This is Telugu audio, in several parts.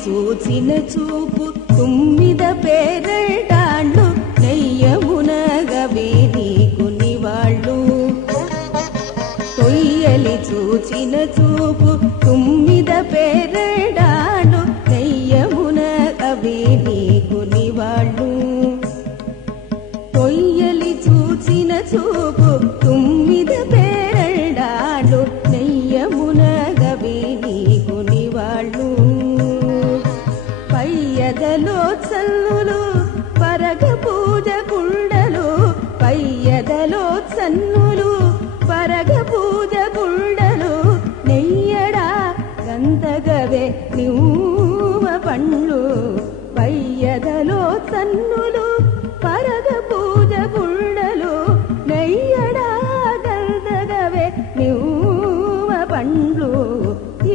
చూచిన చూపు తుమ్మిద పేరటాళ్ళు నెయ్యమునగవే నీకు నివాళ్ళు కొయ్యలి చూచిన చూపు తుమ్మిద పేరటాళ్ళు నెయ్యమునగవే నీకు నివాళ్ళు కొయ్యలి చూచిన చూపు తుమ్మిద పేరటాళ్ళు నెయ్యమునగవే నీకు నివాళ్ళు పయ్యదలో చన్నులు పరగ పూజ కుండలు పయ్యదలో చన్నులు పరగ పూజ కుండలు నెయ్యడా గంతగవే నివ్వ పండ్లు పయ్యదలో చన్నులు పరగ పూజ కుండలు నెయ్యడా గంతగవే నివ్వ పండ్లు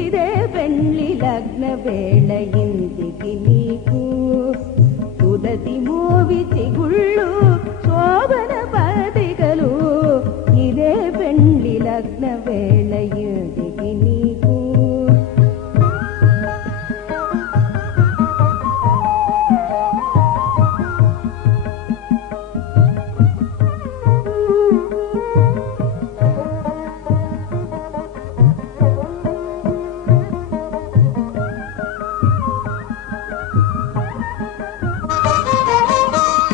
ఇదే పెండ్లి లగ్న వేళ ఇంటికి నీకు ఉదతి మోవి చిగుళ్ళు శోభన పత్రికలు ఇదే పెండ్లి లగ్న వేళ ఇంటికి నీకు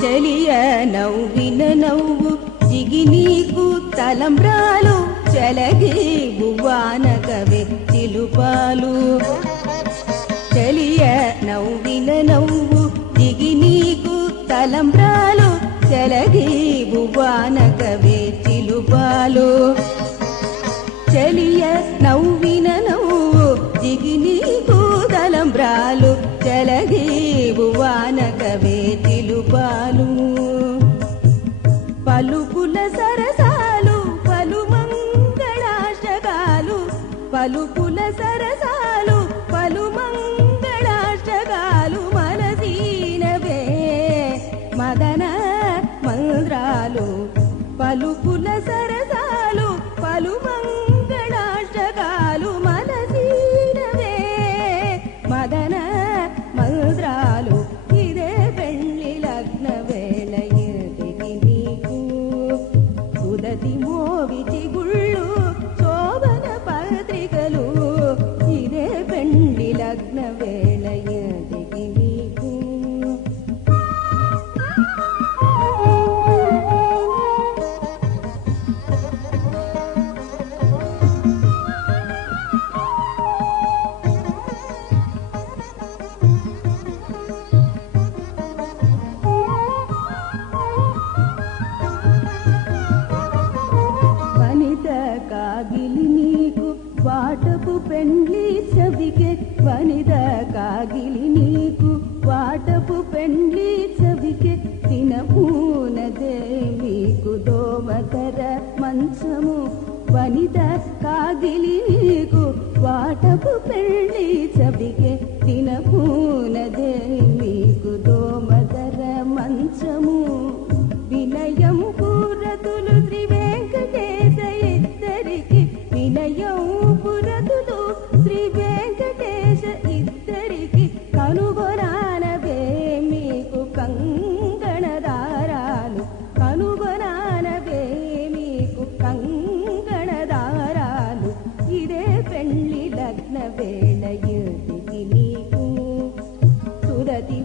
చలియ నవ్విన నవ్వు జిగి నీకు తలంబ్రాలు చలగి బువ్వానగవే చిలుపాలు చలియ నవ్విన నవ్వు జిగి నీకు తలంబ్రాలు చలగి బువ్వానగవే చిలుపాలు చలియ నవ్విన నవ్వు జిగి నీకు తలంబ్రాలు చలగి బువ్వానగవే చిలుపాలు పలుకుల సరసాలు పలు మంగళాష్టకాలు పలుకుల సరసాలు పలు మంగళాష్టకాలు మనసీనవే మదన మంద్రాలు పలుకుల సరసాలు పలు మంగళాష్టకాలు మనసీనవే మదన మంద్రాలు ఇదే పెండ్లి లగ్న వేళ ఇంటికి నీకు సుదతి మోవి చిగుళ్ళు శోభన పత్రికలు ఇదే పెండ్లి లగ్న వేళ ఇంటికి నీకు కాగిలి నీకు వాటపు పెండ్లి చవికే వనిద కాగిలి నీకు వాటపు పెండ్లి చవికే తినపూనదే మీకు దోమకర మంచము వనిద కాగిలి నీకు వాటపు పెండ్లి చవికే తినపూనదే మీకు దోమకర మంచము వినయం పురతులు శ్రీ వెంకటేశ ఇద్దరికి వినయం పురతులు శ్రీ వెంకటేశ ఇద్దరికి కనుగొనానవే మీకు కంగణదారాలు కనుగొనానవే మీకు కంగణదారాలు ఇదే పెండ్లి లగ్న వేళ ఇంటికి నీకు సురతి